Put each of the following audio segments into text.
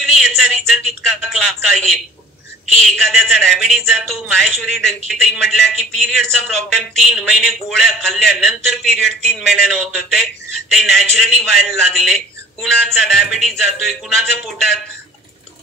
याचा रिझल्ट इतका क्लास का येतो की एखाद्याचा डायबिटीज जातो. माहेश्वरी डंकेताई म्हटल्या की पिरियडचा प्रॉब्लेम 3 महिने गोळ्या खाल्ल्यानंतर पिरियड 3 महिन्यानं होत होते, ते नॅचरली व्हायला लागले. कुणाचा डायबिटीज जातोय, कुणाच्या पोटात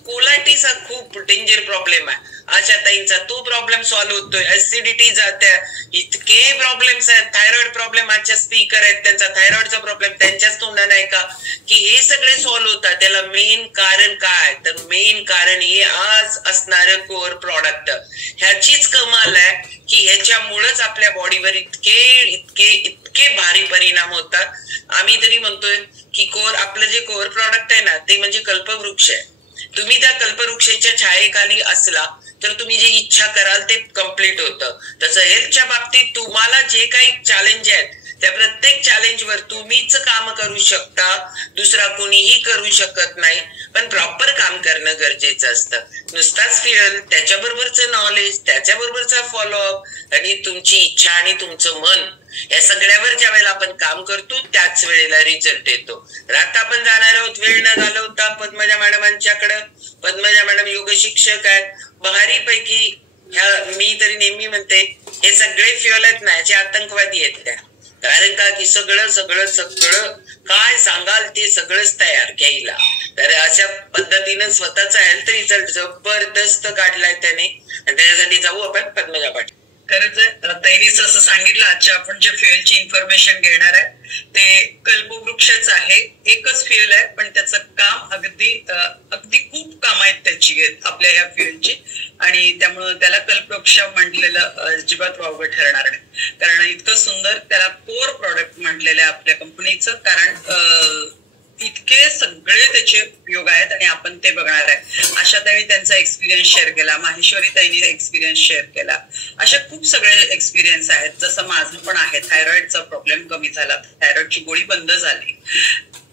कोलायटिस हा खूप डेंजर प्रॉब्लेम आहे, अशा ताईंचा तो प्रॉब्लेम सॉल्व्ह होतोय. ऍसिडिटी जात्या, इतके प्रॉब्लेम्स आहेत. थायरॉइड प्रॉब्लेम आजच्या स्पीकर आहेत, त्यांचा थायरॉइडचा प्रॉब्लेम त्यांच्याच तोंडाने आहे का की हे सगळे सॉल्व्ह होतात. त्याला मेन कारण काय, तर मेन कारण हे आज असणारं कोर प्रॉडक्ट. ह्याचीच कमाल आहे की ह्याच्यामुळेच आपल्या बॉडीवर इतके इतके इतके भारी परिणाम होतात. आम्ही तरी म्हणतोय की आपलं जे कोर प्रॉडक्ट आहे ना, ते म्हणजे कल्पवृक्ष आहे. तुम्ही त्या कल्पवृक्षाच्या छायेखाली असला तर तुम्ही जे इच्छा कराल ते कम्प्लीट होतं. तसं हेल्थच्या बाबतीत तुम्हाला जे काही चॅलेंज आहेत त्या प्रत्येक चॅलेंजवर तुम्हीच काम करू शकता, दुसरा कोणीही करू शकत नाही. पण प्रॉपर काम करणं गरजेचं असतं. नुसताच फिअर, त्याच्याबरोबरचं नॉलेज, त्याच्याबरोबरचा फॉलोअप आणि तुमची इच्छा आणि तुमचं मन, या सगळ्यावर ज्या वेळेला आपण काम करतो त्याच वेळेला रिझल्ट येतो. आता आपण जाणार आहोत, वेळ न घालवता पद्मजा मॅडमांच्याकडं. पद्मजा मॅडम योग शिक्षक आहेत, बहारी पैकी. मी तरी नेहमी म्हणते हे सगळे फ्युअल आहेत ना, याचे आतंकवादी आहेत त्या. कारण का की सगळं सगळं सगळं काय सांगाल ते सगळंच तयार घ्यायला. तर अशा पद्धतीनं स्वतःचा हेल्थ रिझल्ट जबरदस्त काढलाय त्याने, आणि त्याच्यासाठी जाऊ आपण पद्मजा पाटील. खरंच ताईनीच असं सांगितलं. आजच्या आपण जे फ्युएलची इन्फॉर्मेशन घेणार आहे ते कल्पवृक्षच आहे. एकच फ्युएल आहे पण त्याचं काम अगदी अगदी खूप काम आहेत त्याची आपल्या ह्या फ्युएलची, आणि त्यामुळं त्याला कल्पवृक्ष म्हटलेलं अजिबात वावगं ठरणार नाही. कारण इतकं सुंदर त्याला कोर प्रॉडक्ट म्हटलेलं आहे आपल्या कंपनीचं. कारण इतके सगळे त्याचे उपयोग आहेत आणि आपण ते बघणार आहे. आशाताई त्यांचा एक्सपिरियन्स शेअर केला, माहेश्वरी ताईंनी एक्सपिरियन्स शेअर केला. असे खूप सगळे एक्सपिरियन्स आहेत. जसं माझं पण आहे, थायरॉइडचा प्रॉब्लेम कमी झाला, थायरॉइडची गोळी बंद झाली.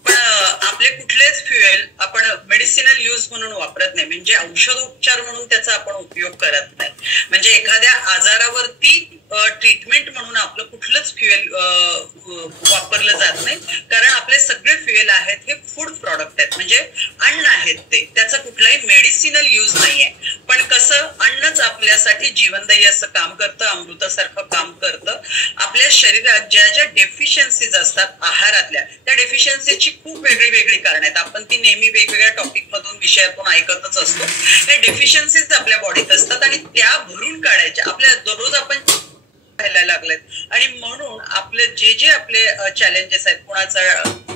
पण आपले कुठलेच फ्युएल आपण मेडिसिनल यूज म्हणून वापरत नाही, म्हणजे औषधोपचार म्हणून त्याचा आपण उपयोग करत नाही. म्हणजे एखाद्या आजारावरती ट्रीटमेंट म्हणून आपलं कुठलंच फ्युएल वापरलं जात नाही. कारण आपले सगळे फ्युएल आहेत हे फूड प्रॉडक्ट आहेत, म्हणजे अन्न आहेत ते. त्याचा कुठलाही मेडिसिनल यूज नाहीये. पण कसं अन्नच आपल्यासाठी जीवनदायी असं काम करतं, अमृतासारखं काम करतं. आपल्या शरीरात ज्या ज्या डेफिशियन्सीज असतात आहारातल्या, त्या डेफिशियन्सीची खूप वेगळी वेगळी कारण आहेत. आपण ती नेहमी वेगवेगळ्या टॉपिक मधून विषयातून ऐकतच असतो. या डेफिशियन्सीज आपल्या बॉडीत असतात आणि त्या भरून काढायच्या आपल्या दररोज आपण व्हायला लागलेत. आणि म्हणून आपले जे जे आपले चॅलेंजेस आहेत, कोणाचा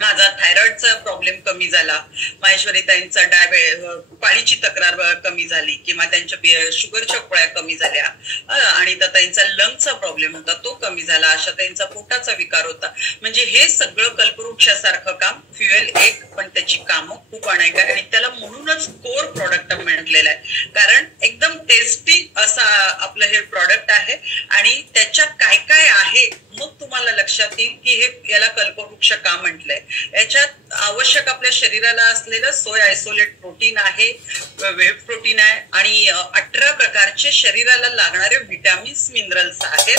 माझा थायरॉइडचा प्रॉब्लेम कमी झाला, माहेश्वरी ताईंचा पाळीची तक्रार कमी झाली, किंवा त्यांच्या शुगरच्या गोळ्या कमी झाल्या, आणि ताईंचा लंगचा प्रॉब्लेम होता तो कमी झाला, अशा ताईंचा पोटाचा विकार होता. म्हणजे हे सगळं कल्पवृक्षासारखं काम फ्युएल एक, पण त्याची कामं खूप अनेक आहे. आणि त्याला म्हणूनच कोर प्रॉडक्ट म्हटलेलं आहे. कारण एकदम टेस्टी असा आपलं हे प्रॉडक्ट आहे. आणि त्याच्यात काय काय आहे मग तुम्हाला लक्षात येईल की हे याला कल्पवृक्ष का म्हटलंय. याच्यात आवश्यक आपल्या शरीराला असलेलं सोय आयसोलेट प्रोटीन आहे, वेब प्रोटीन आहे, आणि 18 प्रकारचे शरीराला लागणारे व्हिटॅमिन्स मिनरल्स आहेत.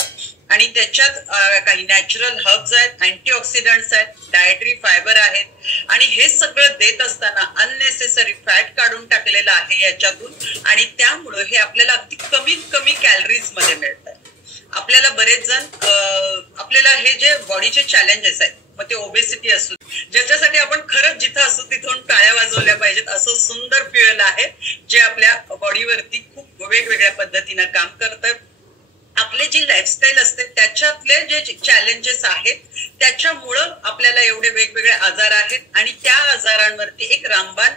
आणि त्याच्यात काही नॅचरल हर्ब्स आहेत, अँटीऑक्सिडंट्स आहेत, डायटरी फायबर आहेत. आणि हे सगळं देत असताना अननेसेसरी फॅट काढून टाकलेलं आहे याच्यातून. आणि त्यामुळं हे आपल्याला अगदी कमीत कमी कॅलरीज मध्ये मिळतं. आपल्याला बरेच जण आपल्याला हे जे बॉडीचे चॅलेंजेस आहेत, मग ते ओबेसिटी असू, ज्याच्यासाठी आपण खरंच जिथं असू तिथून टाळ्या वाजवल्या पाहिजेत, असं सुंदर फ्युएल आहे जे आपल्या बॉडीवरती खूप वेगवेगळ्या पद्धतीनं काम करतं. आपले जी लाईफस्टाईल असते त्याच्यातले जे चॅलेंजेस आहेत त्याच्यामुळं आपल्याला एवढे वेगवेगळे आजार आहेत. आणि त्या आजारांवरती एक रामबाण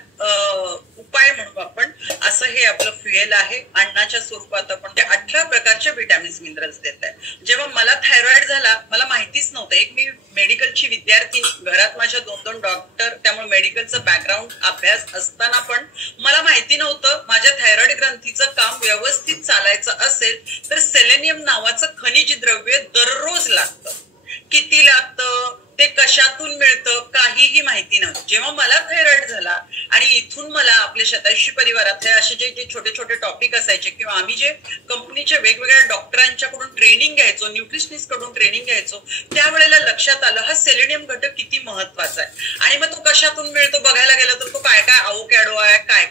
उपाय म्हणून आपण असं हे आपलं फ्युएल आहे. अन्नाच्या स्वरूपात आपण ते 18 प्रकारचे व्हिटॅमिन्स मिनरल्स देत आहे. जेव्हा मला थायरॉइड झाला मला माहितीच नव्हतं. एक मी मेडिकलची विद्यार्थिनी, घरात माझ्या 2 डॉक्टर, त्यामुळे मेडिकलचं बॅकग्राऊंड अभ्यास असताना पण मला माहिती नव्हतं माझ्या थायरॉइड ग्रंथीचं काम व्यवस्थित चालायचं असेल तर सेलेनियम नावाचं खनिज द्रव्य दररोज लागतं. किती लागतं, ते कशातून मिळतं, काहीही माहिती नव्हतं. जेव्हा मला थायरॉइड झाला आणि इथून मला आपल्या शतायुषी परिवारातले असे जे छोटे छोटे टॉपिक असायचे, किंवा आम्ही जे कंपनीच्या वेगवेगळ्या डॉक्टरांच्याकडून ट्रेनिंग घ्यायचो, न्यूट्रिशनिस्ट कडून ट्रेनिंग घ्यायचो, त्यावेळेला लक्षात आलं हा सेलेनियम घटक किती महत्वाचा आहे. आणि मग तो कशातून मिळतो बघायला गेलं तर तो काय काय अवोकॅडो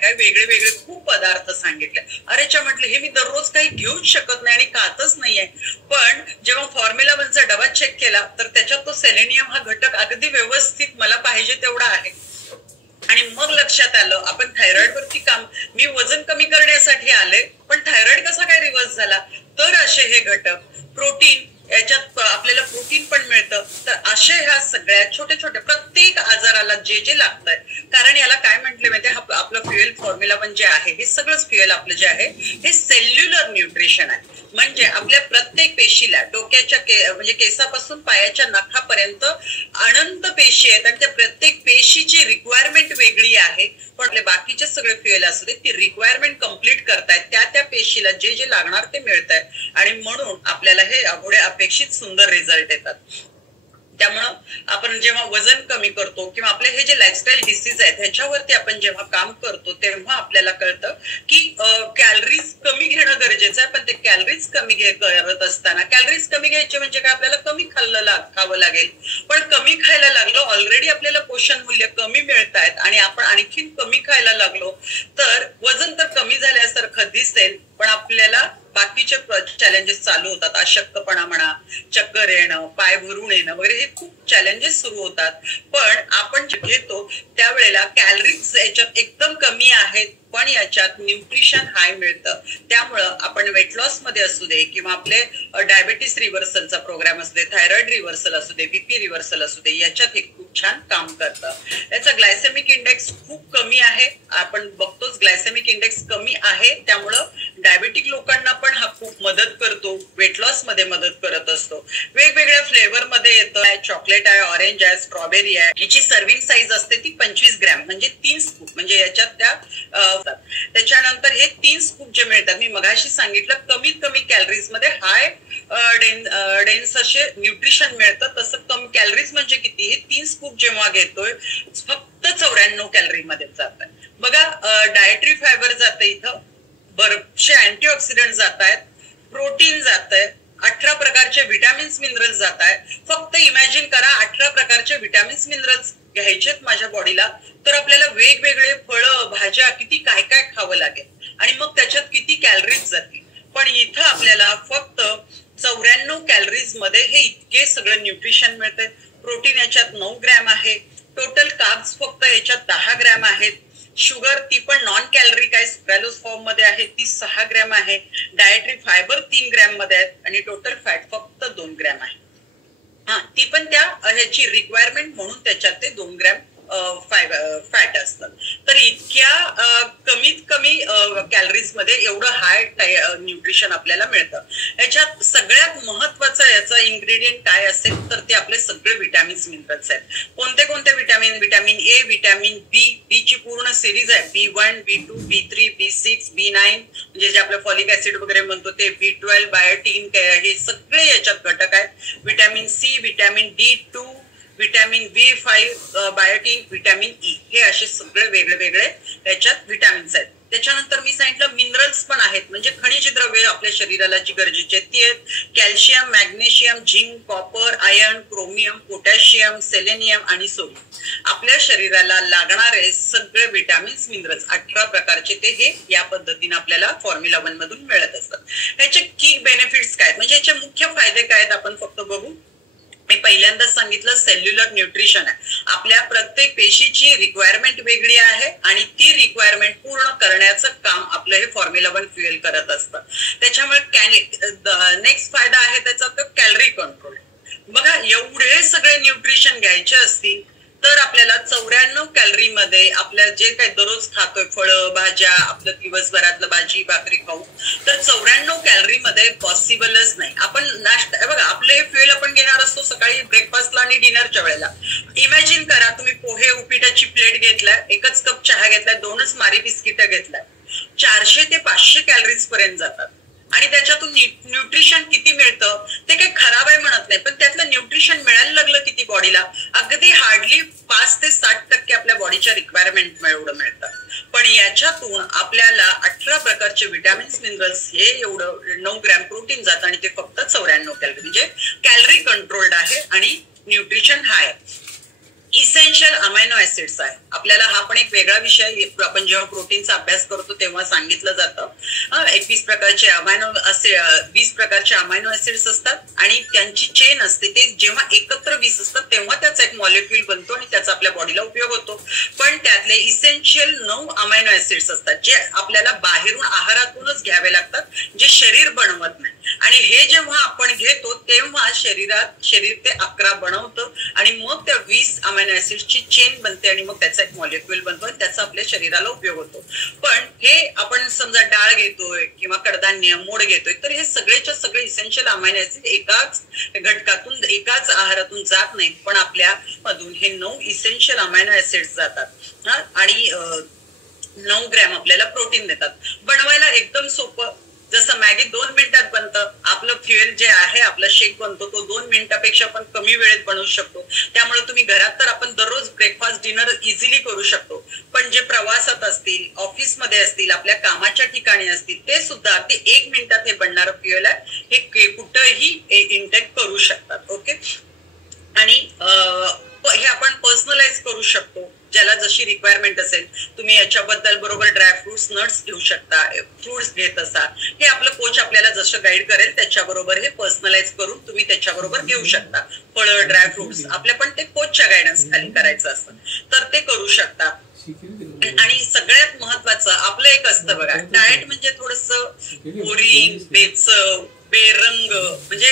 काय वेगळे वेगळे खूप पदार्थ सांगितले. अरेच्या म्हटलं हे मी दररोज काही घेऊच शकत नाही आणि खातच नाहीये. पण जेव्हा फॉर्म्युला 1चा डबा चेक केला तर त्याच्यात तो सेलेनियम हा घटक अगदी व्यवस्थित मला पाहिजे तेवढा आहे. आणि मग लक्षात आलं आपण थायरॉइड वरती काम, मी वजन कमी करण्यासाठी आले पण थायरॉइड कसा काय रिव्हर्स झाला, तर असे हे घटक, प्रोटीन, याच्यात आपल्याला प्रोटीन पण मिळतं. तर अशा ह्या सगळ्या छोट्या छोट्या प्रत्येक आजाराला जे जे लागतंय, कारण याला काय म्हटले माहिती, आपलं फ्युएल फॉर्म्युला 1 जे आहे हे सगळंच फ्युएल आपलं जे आहे हे सेल्युलर न्यूट्रिशन आहे. म्हणजे आपल्या प्रत्येक पेशीला, डोक्याच्या म्हणजे केसापासून पायाच्या नखापर्यंत अनंत पेशी आहेत आणि त्या प्रत्येक पेशीची रिक्वायरमेंट वेगळी आहे. पण आपले बाकीचे सगळे फ्युएल असू दे ती रिक्वायरमेंट कम्प्लीट करतायत, त्या त्या पेशीला जे जे लागणार ते मिळत आहे आणि म्हणून आपल्याला हे एवढे अपेक्षित सुंदर रिझल्ट येतात. त्यामुळं आपण जेव्हा वजन कमी करतो किंवा आपले हे जे लाईफस्टाईल डिसीज आहेत ह्याच्यावरती आपण जेव्हा काम करतो तेव्हा आपल्याला कळतं की कॅलरीज कमी घेणं गरजेचं आहे. पण ते कॅलरीज कमी करत असताना, कॅलरीज कमी घ्यायचे म्हणजे काय, आपल्याला कमी खावं लागेल. पण कमी खायला लागलो, ऑलरेडी आपल्याला पोषण मूल्य कमी मिळत आहेत आणि आपण आणखीन कमी खायला लागलो तर वजन तर कमी झाल्यासारखं दिसेल पण आपल्याला बाकीचे चॅलेंजेस चालू होतात. अशक्तपणा म्हणा, चक्कर येणं, पाय भरून येणं वगैरे हे खूप चॅलेंजेस सुरू होतात. पण आपण जे घेतो त्यावेळेला कॅलरीज याच्यात एकदम कमी आहेत पण याच्यात न्यूट्रिशन हाय मिळतं. त्यामुळं आपण वेट लॉस मध्ये असू दे किंवा आपले डायबेटीस रिव्हर्सलचा प्रोग्राम असू दे, थायरॉइड रिव्हर्सल असू दे, बीपी रिव्हर्सल असू दे, याच्यात हे खूप छान काम करतं. याचा ग्लायसेमिक इंडेक्स खूप कमी आहे, आपण बघतोच ग्लायसेमिक इंडेक्स कमी आहे. त्यामुळं डायबेटिक लोकांना पण हा खूप मदत करतो, वेट लॉस मध्ये मदत करत असतो. वेगवेगळ्या फ्लेवर मध्ये येतं, चॉकलेट आहे, ऑरेंज आहे, स्ट्रॉबेरी आहे. याची सर्विंग साईज असते ती 25 ग्रॅम म्हणजे 3 स्कूप, म्हणजे याच्यात त्या त्याच्यानंतर हे 3 स्कूप जे मिळतात, मी मगाशी सांगितलं कमीत कमी कॅलरीज मध्ये हाय डेन्स असे न्यूट्रिशन मिळतं. तसं कमी कॅलरीज म्हणजे किती, हे 3 स्कूप जेव्हा घेतोय फक्त 94 कॅलरी मध्ये जात आहे. बघा डायटरी फायबर जातं इथं, बरेचसे अँटीऑक्सिडंट जात आहेत, प्रोटीन जात आहे, 18 प्रकारचे विटॅमिन्स मिनरल्स जात आहेत. फक्त इमॅजिन करा 18 प्रकारचे विटॅमिन्स मिनरल्स घ्यायचेत माझ्या बॉडीला तर आपल्याला वेगवेगळे फळं, भाज्या, किती काय काय खावं लागेल आणि मग त्याच्यात किती कॅलरीज जातील. पण इथं आपल्याला फक्त 94 कॅलरीज मध्ये हे इतके सगळं न्यूट्रिशन मिळतंय. प्रोटीन याच्यात 9 ग्रॅम आहे, टोटल कार्ब्स फक्त याच्यात 10 ग्रॅम आहेत, शुगर ती पण नॉन कॅलरी काय सुक्रालोज फॉर्म मध्ये आहे ती 6 ग्रॅम आहे, डायटरी फायबर 3 ग्रॅम मध्ये आहेत आणि टोटल फॅट फक्त 2 ग्रॅम आहे. हा, ती पण त्या ह्याची रिक्वायरमेंट म्हणून त्याच्यात ते 2 ग्रॅम फॅट असतं. तर इतक्या कमीत कमी कॅलरीज मध्ये एवढं हाय न्यूट्रिशन आपल्याला मिळतं. याच्यात सगळ्यात महत्वाचा याचा इन्ग्रेडियंट काय असेल तर ते आपले सगळे विटॅमिन्स मिनरल्स आहेत. कोणते कोणते विटॅमिन, विटॅमिन ए, विटॅमिन बी, बी ची पूर्ण सिरीज आहे, B1, B2, B3, B6, B9 म्हणजे जे आपलं फॉलिक ऍसिड वगैरे म्हणतो ते, B12, बायोटीन, हे सगळे याच्यात घटक आहेत. Vitamin C, vitamin D2, vitamin B5, biotin, vitamin E, हे असे सगळे वेगळे वेगळे त्याच्यात विटॅमिन्स आहेत. त्याच्यानंतर मी सांगितलं मिनरल्स पण आहेत, म्हणजे खनिज द्रव्ये आपल्या शरीराला जी गरजेची आहेत ती आहेत. Calcium, magnesium, zinc, copper, iron, chromium, potassium, selenium आणि सोडियम. आपल्या शरीराला लागणारे सगळे विटॅमिन्स मिनरल्स 18 प्रकारचे ते हे या पद्धतीने आपल्याला फॉर्म्युला 1 मधून मिळत असतात. ह्याचे की बेनिफिट्स काय, म्हणजे याचे मुख्य फायदे काय आहेत आपण फक्त बघू. मी पहिल्यांदा सांगितलं सेल्युलर न्यूट्रिशन आहे. आपल्या प्रत्येक पेशीची रिक्वायरमेंट वेगळी आहे आणि ती रिक्वायरमेंट पूर्ण करण्याचं काम आपलं हे फॉर्म्युला 1 फ्युएल करत असतं. त्याच्यामुळे नेक्स्ट फायदा आहे त्याचा तो कॅलरी कंट्रोल. बघा एवढे सगळे न्यूट्रिशन घ्यायचे असतील तर आपल्याला 94 कॅलरी मध्ये आपल्या जे काही दररोज खातोय फळं, भाज्या, आपलं दिवसभरातलं भाजी भाकरी खाऊ तर 94 कॅलरी मध्ये पॉसिबलच नाही. आपण नाश्ता बघा आपले फ्युएल आपण घेणार असतो सकाळी ब्रेकफास्टला आणि डिनरच्या वेळेला. इमॅजिन करा तुम्ही पोहे उपीटाची प्लेट घेतलाय, एकच कप चहा घेतलाय, 2च मारी बिस्किट घेतलाय, 400 ते 500 कॅलरीज पर्यंत जातात. आणि त्याच्यातून न्यूट्रिशन किती मिळतं ते काही खराब आहे म्हणत नाही, पण त्यातलं न्यूट्रिशन मिळायला लागलं किती बॉडीला, अगदी हार्डली 5 ते 60% आपल्या बॉडीच्या रिक्वायरमेंट एवढं मिळतं. पण याच्यातून आपल्याला 18 प्रकारचे विटॅमिन्स मिनरल्स हे एवढं 9 ग्रॅम प्रोटीन जातं आणि ते फक्त 94 कॅलरी, म्हणजे कॅलरी कंट्रोल्ड आहे आणि न्यूट्रिशन हाय. इसेन्शियल अमायनो ऍसिड्स आहे. आपल्याला हा पण एक वेगळा विषय, आपण जेव्हा प्रोटीनचा अभ्यास करतो तेव्हा सांगितलं जातं. 21 प्रकारचे 20 प्रकारचे अमायनो ऍसिड्स असतात आणि त्यांची चेन असते. ते जेव्हा एकत्र 20 असतात तेव्हा त्याचा एक मॉलिक्यूल बनतो आणि त्याचा आपल्या बॉडीला उपयोग होतो. पण त्यातले इसेन्शियल 9 अमायनो ऍसिड्स असतात जे आपल्याला बाहेरून आहारातूनच घ्यावे लागतात, जे शरीर बनवत नाही. आणि हे जेव्हा आपण घेतो तेव्हा शरीर ते 11 बनवतं आणि मग त्या 20 अमायनो ऍसिड्सची चेन बनते आणि मग त्याचा एक मॉलिक्यूल बनतो आणि त्याचा आपल्या शरीराला उपयोग होतो. पण हे आपण समजा डाळ घेतोय किंवा कडधान्य, मोड घेतोय, तर हे सगळेच्या सगळे इसेन्शियल अमायनो ऍसिड एकाच घटकातून, एकाच आहारातून जात नाहीत, पण आपल्या मधून हे 9 इसेन्शियल अमायनो ऍसिड्स जातात आणि 9 ग्रॅम आपल्याला प्रोटीन देतात. बनवायला एकदम सोपं, जसं मॅगी 2 मिनिटात बनतं, आपलं फ्युएल जे आहे, आपला शेक बनतो तो 2 मिनिटापेक्षा पण कमी वेळेत बनवू शकतो. त्यामुळे तुम्ही घरात तर आपण दररोज ब्रेकफास्ट डिनर इझिली करू शकतो. पण जे प्रवासात असतील, ऑफिसमध्ये असतील, आपल्या कामाच्या ठिकाणी असतील, ते सुद्धा अगदी 1 मिनिटात हे बनणारं फ्युएल आहे. हे कुठंही इंटेक करू शकतात. ओके. आणि हे आपण पर्सनलाइज करू शकतो, ज्याला जशी रिक्वायरमेंट असेल. तुम्ही याच्याबद्दल बरोबर ड्रायफ्रुट्स, नट्स घेऊ शकता, फ्रुट्स घेत असाल, हे आपलं कोच आपल्याला जसं गाईड करेल त्याच्याबरोबर हे पर्सनलाइज करून तुम्ही त्याच्याबरोबर घेऊ शकता. फळं, ड्रायफ्रुट्स आपल्या पण ते कोचच्या गायडन्स खाली करायचं असतं, तर ते करू शकता. आणि सगळ्यात महत्वाचं आपलं एक असतं बघा, डाएट म्हणजे थोडस बोरिंग, बेचव, बेरंग, म्हणजे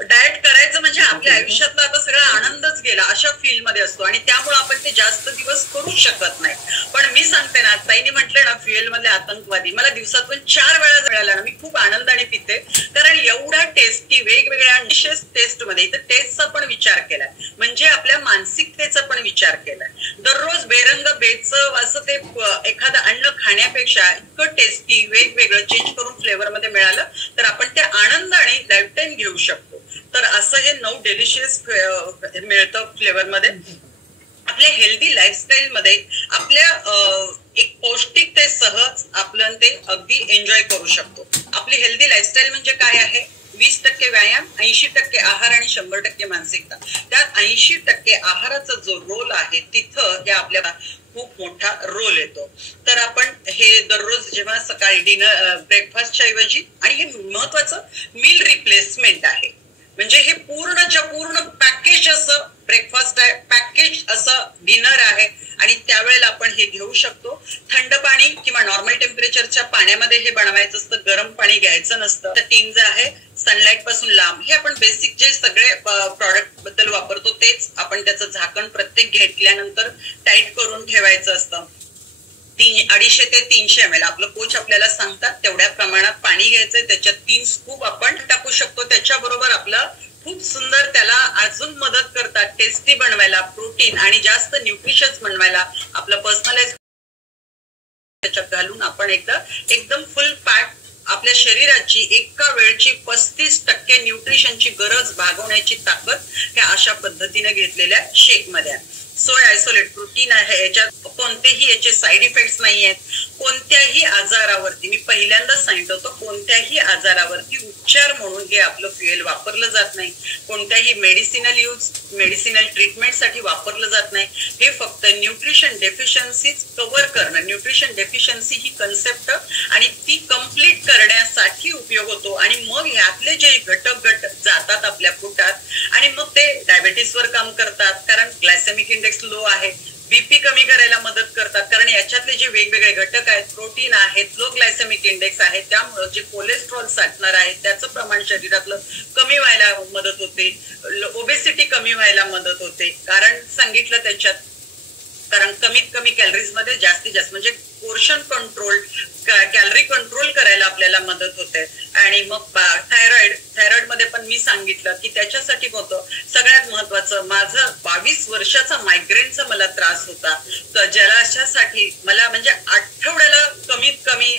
डाएट करायचं म्हणजे आपल्या आयुष्यातला आता सगळा आनंदच गेला अशा फील मध्ये असतो आणि त्यामुळे आपण ते जास्त दिवस करू शकत नाही. पण मी सांगते ना, ताईने म्हटलं ना फ्युएल मधले आतंकवादी, मला दिवसातून 4 वेळा मिळाला ना, मी खूप आनंदाने पिते. कारण एवढा टेस्टी, वेगवेगळ्या डिशेस टेस्ट मध्ये, तर टेस्टचा पण विचार केलाय, म्हणजे आपल्या मानसिकतेचा पण विचार केलाय. दररोज बेरंग, बेचव असं ते एखादं अन्न खाण्यापेक्षा इतकं टेस्टी, वेगवेगळं चेंज करून फ्लेवर मध्ये मिळालं तर आपण ते आनंदाने लाईफ टाईम घेऊ शकतो. तर असं हे 9 डेलिशियस मिळतं फ्लेवर मध्ये. आपल्या हेल्दी लाईफस्टाईल मध्ये आपल्या एक पौष्टिकते सहज आपलं ते अगदी एन्जॉय करू शकतो. आपली हेल्दी लाईफस्टाईल म्हणजे काय आहे? 20% व्यायाम, 80% आहार आणि 100% मानसिकता. त्यात 80% आहाराचा जो रोल आहे तिथं हे आपल्याला खूप मोठा रोल येतो. तर आपण हे दररोज जेव्हा सकाळी डिनर, ब्रेकफास्टच्या ऐवजी, आणि हे महत्वाचं मील रिप्लेसमेंट आहे, म्हणजे हे पूर्णच्या पूर्ण पॅकेज असं ब्रेकफास्ट आहे, पॅकेज असं डिनर आहे आणि त्यावेळेला आपण हे घेऊ शकतो. थंड पाणी किंवा नॉर्मल टेम्परेचरच्या पाण्यामध्ये हे बनवायचं असतं, गरम पाणी घ्यायचं नसतं. तर 3 जे आहे सनलाईट पासून लांब, हे आपण बेसिक जे सगळे प्रॉडक्ट बद्दल वापरतो तेच. आपण त्याचं झाकण प्रत्येक घेतल्यानंतर टाईट करून ठेवायचं असतं. 250 ते 300 ml आपलं कोच आपल्याला सांगतात तेवढ्या प्रमाणात पाणी घ्यायचंय. त्याच्यात 3 स्कूप आपण टाकू शकतो. त्याच्याबरोबर आपलं खूप सुंदर, त्याला अजून मदत करतात टेस्टी बनवायला, प्रोटीन आणि जास्त न्यूट्रिशन्स बनवायला. आपलं पर्सनलाइज त्याच्यात घालून आपण एकदम फुल पॅक आपल्या शरीराची एका वेळची 35% न्यूट्रिशनची गरज भागवण्याची ताकद ह्या अशा पद्धतीने घेतलेल्या शेक मध्ये आहे. सोय आयसोलेट प्रोटीन आहे, याच्यात कोणतेही याचे साईड इफेक्ट्स नाही आहेत. कोणत्याही आजारावरती, मी पहिल्यांदाच सांगितलं होतं, कोणत्याही आजारावरती उपचार म्हणून हे आपलं फ्युएल वापरलं जात नाही. कोणत्याही मेडिसिनल ट्रीटमेंटसाठी वापरलं जात नाही. हे फक्त न्यूट्रिशन डेफिशियन्सीज कव्हर करणं, न्यूट्रिशन डेफिशियन्सी ही कन्सेप्ट आणि ती कम्प्लीट करण्यासाठी उपयोग होतो. आणि मग ह्यातले जे घटक जातात आपल्या पोटात आणि मग ते डायबेटीसवर काम करतात, कारण ग्लायसेमिक इंडेक्स लो आहे. बीपी कमी करायला मदत करतात, कारण याच्यातले जे वेगवेगळे घटक आहेत, प्रोटीन आहेत, लो ग्लायसेमिक इंडेक्स आहे, त्यामुळे जे कोलेस्ट्रॉल साठणार आहे त्याचं प्रमाण शरीरातलं कमी व्हायला मदत होते. ओबेसिटी कमी व्हायला मदत होते, कारण सांगितलं त्याच्यात, कारण कमीत कमी कॅलरीज मध्ये जास्तीत जास्त, म्हणजे पोर्शन कंट्रोल, कॅलरी कंट्रोल करायला आपल्याला मदत होते. आणि मग थायरॉइड मध्ये पण मी सांगितलं की त्याच्यासाठी होतं. सगळ्यात महत्वाचं, माझं 22 वर्षाचा मायग्रेनचा मला त्रास होता, तर ज्याला अशासाठी मला म्हणजे आठवड्याला कमीत कमी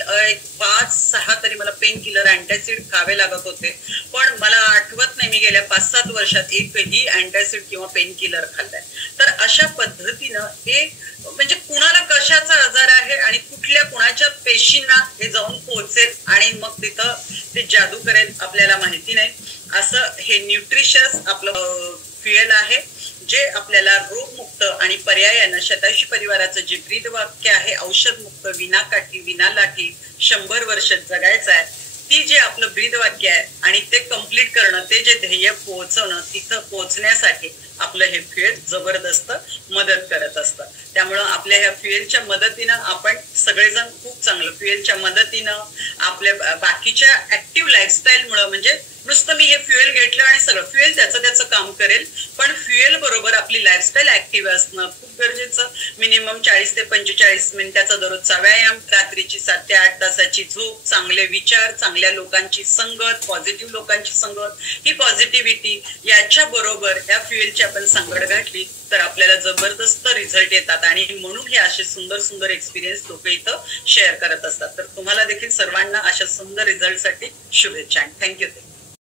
5-6 तरी मला पेन किलर, अँटॅसिड खावे लागत होते. पण मला आठवत नाही मी गेल्या 5-7 वर्षात एकही अँटॅसिड किंवा पेन किलर खाल्लाय. तर अशा पद्धतीनं हे म्हणजे कुणाला कशाचा आजार आहे आणि कुठल्या कुणाच्या पेशींना हे जाऊन पोहोचेल आणि मग तिथं ते जादू करेल आपल्याला माहिती नाही. असं हे न्यूट्रिशियस आपलं फ्युएल आहे जे आपल्याला रोगमुक्त आणि पर्यायानं शतायुषी परिवाराचं जे ब्रीद वाक्य आहे, औषध मुक्त, विनाकाठी विना लाठी 100 वर्ष जगायचं आहे, ती जे आपलं ब्रीद वाक्य आहे आणि ते कम्प्लीट करणं, ते जे ध्येय पोहोचवणं, तिथं पोहोचण्यासाठी आपलं हे फ्युएल जबरदस्त मदत करत असतं. त्यामुळं आपल्या ह्या फ्युएलच्या मदतीनं आपण सगळेजण खूप चांगलं, फ्युएलच्या मदतीनं आपल्या बाकीच्या ऍक्टिव्ह लाईफस्टाईलमुळं, म्हणजे नुसतं मी हे फ्युएल घेतलं आणि सगळं, फ्युएल त्याचं काम करेल, पण फ्युएल बरोबर आपली लाईफस्टाईल ऍक्टिव्ह असणं खूप गरजेचं. मिनिमम 40 ते 45 मिनिटाचा दररोजचा व्यायाम, रात्रीची 7 ते 8 तासाची झोप, चांगले विचार, चांगल्या लोकांची संगत, पॉझिटिव्ह लोकांची संगत, ही पॉझिटिव्हिटी याच्या बरोबर या फ्युएलची आपण सांगड घातली तर आपल्याला जबरदस्त रिझल्ट येतात. आणि म्हणून हे असे सुंदर सुंदर एक्सपिरियन्स लोक इथं शेअर करत असतात. तर तुम्हाला देखील सर्वांना अशा सुंदर रिझल्टसाठी शुभेच्छा. थँक्यू.